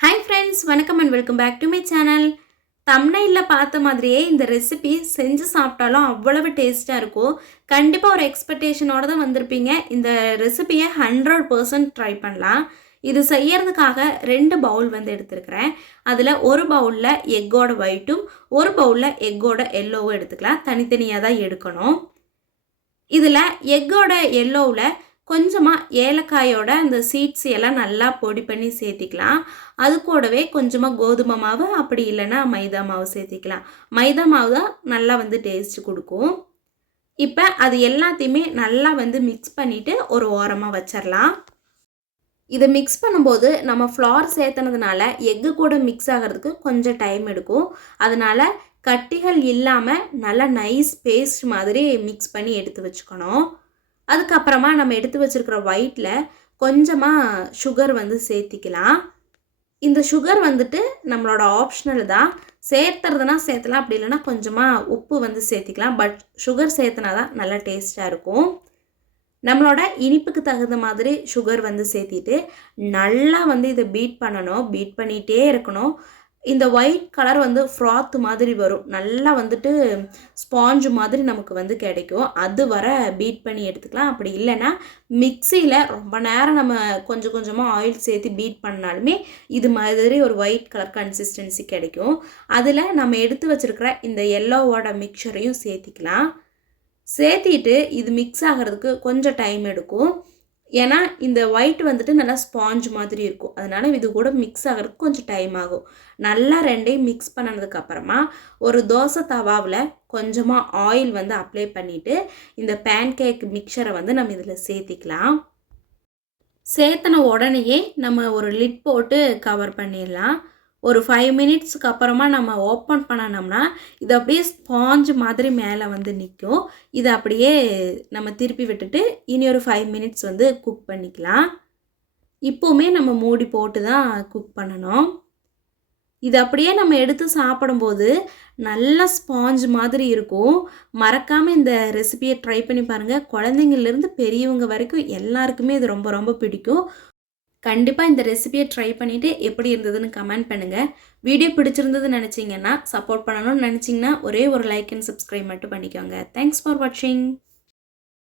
Hi friends, வணக்கம் and welcome back to my channel. தம்ப்நெயிலில் பார்த்த மாதிரியே இந்த ரெசிபி செஞ்சு சாப்பிட்டாலும் அவ்வளவு டேஸ்ட்டாக இருக்கும். கண்டிப்பாக ஒரு எக்ஸ்பெக்டேஷனோட தான் வந்திருப்பீங்க. இந்த ரெசிபியை 100% ட்ரை பண்ணலாம். இது செய்யறதுக்காக 2 பவுல் வந்து எடுத்துருக்கிறேன். அதில் ஒரு பவுலில் எக்கோட ஒயிட்டும் ஒரு பவுலில் எக்கோட எல்லோவும் எடுத்துக்கலாம். தனித்தனியாக தான் எடுக்கணும். இதில் எக்கோட எல்லோவில் கொஞ்சமாக ஏலக்காயோட அந்த சீட்ஸ் எல்லாம் நல்லா பொடி பண்ணி சேர்த்திக்கலாம். அது கூடவே கொஞ்சமாக கோதுமை மாவு, அப்படி இல்லைன்னா மைதா மாவு சேர்த்திக்கலாம். மைதா மாவு தான் நல்லா வந்து டேஸ்ட் கொடுக்கும். இப்போ அது எல்லாத்தையுமே நல்லா வந்து மிக்ஸ் பண்ணிவிட்டு ஒரு ஓரமாக வச்சிடலாம். இதை மிக்ஸ் பண்ணும்போது நம்ம ஃப்ளார் சேர்த்துனதுனால எக்கு கூட மிக்ஸ் ஆகிறதுக்கு கொஞ்சம் டைம் எடுக்கும். அதனால் கட்டிகள் இல்லாமல் நல்லா நைஸ் பேஸ்ட் மாதிரி மிக்ஸ் பண்ணி எடுத்து வச்சுக்கணும். அதுக்கப்புறமா நம்ம எடுத்து வச்சுருக்கிற ஒயிட்டில் கொஞ்சமாக சுகர் வந்து சேர்த்திக்கலாம். இந்த சுகர் வந்துட்டு நம்மளோட ஆப்ஷனல் தான். சேர்த்துறதுனா சேர்த்தலாம், அப்படி இல்லைன்னா கொஞ்சமாக உப்பு வந்து சேர்த்திக்கலாம். பட் சுகர் சேர்த்துனா தான் நல்லா டேஸ்ட்டாக இருக்கும். நம்மளோட இனிப்புக்கு தகுந்த மாதிரி சுகர் வந்து சேர்த்திட்டு நல்லா வந்து இதை பீட் பண்ணணும். பீட் பண்ணிகிட்டே இருக்கணும். இந்த ஒயிட் கலர் வந்து ஃப்ராத் மாதிரி வரும். நல்லா வந்துட்டு ஸ்பாஞ்சு மாதிரி நமக்கு வந்து கிடைக்கும். அது வர பீட் பண்ணி எடுத்துக்கலாம். அப்படி இல்லைன்னா மிக்சியில் ரொம்ப நேரம் நம்ம கொஞ்சம் கொஞ்சமாக ஆயில் சேர்த்து பீட் பண்ணாலுமே இது மாதிரி ஒரு ஒயிட் கலர் கன்சிஸ்டன்சி கிடைக்கும். அதில் நம்ம எடுத்து வச்சுருக்கிற இந்த எல்லோவோட மிக்சரையும் சேர்த்திக்கலாம். சேர்த்திட்டு இது மிக்ஸ் ஆகிறதுக்கு கொஞ்சம் டைம் எடுக்கும். ஏன்னா இந்த ஒயிட் வந்துட்டு நல்லா ஸ்பாஞ்ச் மாதிரி இருக்கும். அதனால் இது கூட மிக்ஸ் ஆகிறதுக்கு கொஞ்சம் டைம் ஆகும். நல்லா ரெண்டையும் மிக்ஸ் பண்ணதுக்கப்புறமா ஒரு தோசை தவாவில் கொஞ்சமாக ஆயில் வந்து அப்ளை பண்ணிவிட்டு இந்த பேன் கேக் மிக்சரை வந்து நம்ம இதில் சேர்த்திக்கலாம். சேர்த்தன உடனேயே நம்ம ஒரு லிட் போட்டு கவர் பண்ணிடலாம். ஒரு 5 மினிட்ஸுக்கு அப்புறமா நம்ம ஓப்பன் பண்ணனோம்னா இது அப்படியே ஸ்பாஞ்சு மாதிரி மேலே வந்து நிற்கும். இதை அப்படியே நம்ம திருப்பி விட்டுட்டு இனி ஒரு 5 மினிட்ஸ் வந்து குக் பண்ணிக்கலாம். இப்போவுமே நம்ம மூடி போட்டு தான் குக் பண்ணணும். இது அப்படியே நம்ம எடுத்து சாப்பிடும்போது நல்ல ஸ்பாஞ்ச் மாதிரி இருக்கும். மறக்காமல் இந்த ரெசிபியை ட்ரை பண்ணி பாருங்கள். குழந்தைங்கள்லேருந்து பெரியவங்க வரைக்கும் எல்லாருக்குமே இது ரொம்ப ரொம்ப பிடிக்கும். கண்டிப்பாக இந்த ரெசிபியை ட்ரை பண்ணிவிட்டு எப்படி இருந்ததுன்னு கமெண்ட் பண்ணுங்கள். வீடியோ பிடிச்சிருந்ததுன்னு நினச்சிங்கன்னா, சப்போர்ட் பண்ணணும்னு நினச்சிங்கன்னா ஒரே ஒரு லைக் அண்ட் சப்ஸ்கிரைப் மட்டும் பண்ணிக்கோங்க. தேங்க்ஸ் ஃபார் வாட்சிங்.